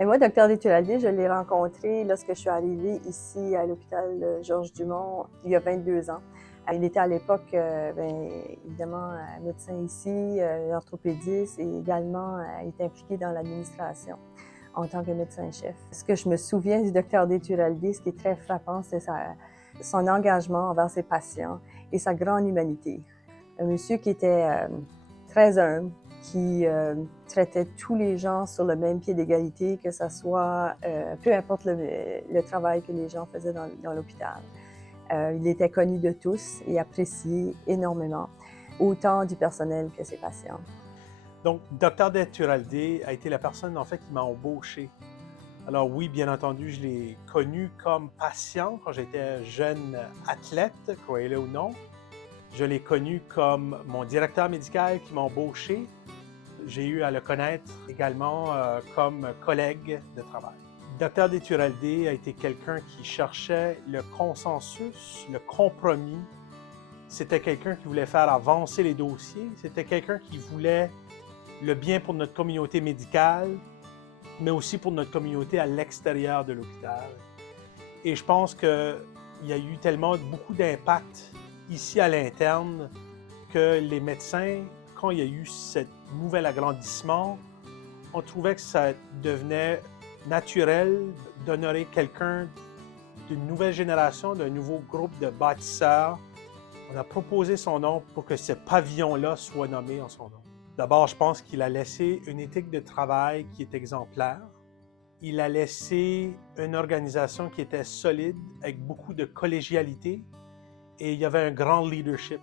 Et moi, Dr Déturaldi, je l'ai rencontré lorsque je suis arrivée ici à l'hôpital Georges Dumont il y a 22 ans. Il était à l'époque, évidemment, médecin ici, orthopédiste et également est impliqué dans l'administration en tant que médecin-chef. Ce que je me souviens du Dr Déturaldi, ce qui est très frappant, c'est son engagement envers ses patients et sa grande humanité. Un monsieur qui était très humble, qui traitait tous les gens sur le même pied d'égalité, que ce soit peu importe le travail que les gens faisaient dans l'hôpital. Il était connu de tous et apprécié énormément, autant du personnel que ses patients. Donc, Dr Déturaldi a été la personne en fait qui m'a embauché. Alors oui, bien entendu, je l'ai connu comme patient quand j'étais jeune athlète, croyez-le ou non. Je l'ai connu comme mon directeur médical qui m'a embauché. J'ai eu à le connaître également comme collègue de travail. Dr Déturaldi a été quelqu'un qui cherchait le consensus, le compromis. C'était quelqu'un qui voulait faire avancer les dossiers. C'était quelqu'un qui voulait le bien pour notre communauté médicale, mais aussi pour notre communauté à l'extérieur de l'hôpital. Et je pense qu'il y a eu tellement beaucoup d'impact ici à l'interne que les médecins, quand il y a eu ce nouvel agrandissement, on trouvait que ça devenait naturel d'honorer quelqu'un d'une nouvelle génération, d'un nouveau groupe de bâtisseurs. On a proposé son nom pour que ce pavillon-là soit nommé en son nom. D'abord, je pense qu'il a laissé une éthique de travail qui est exemplaire. Il a laissé une organisation qui était solide, avec beaucoup de collégialité, et il y avait un grand leadership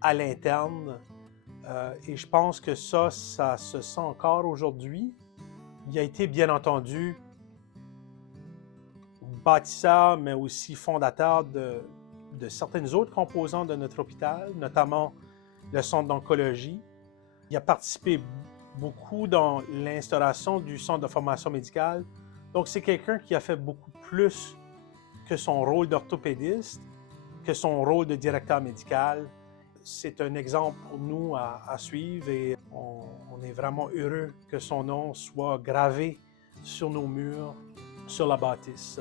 à l'interne. Et je pense que ça se sent encore aujourd'hui. Il a été, bien entendu, bâtisseur, mais aussi fondateur de certaines autres composantes de notre hôpital, notamment le centre d'oncologie. Il a participé beaucoup dans l'instauration du centre de formation médicale. Donc, c'est quelqu'un qui a fait beaucoup plus que son rôle d'orthopédiste, que son rôle de directeur médical. C'est un exemple pour nous à suivre et on est vraiment heureux que son nom soit gravé sur nos murs, sur la bâtisse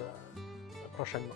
prochainement.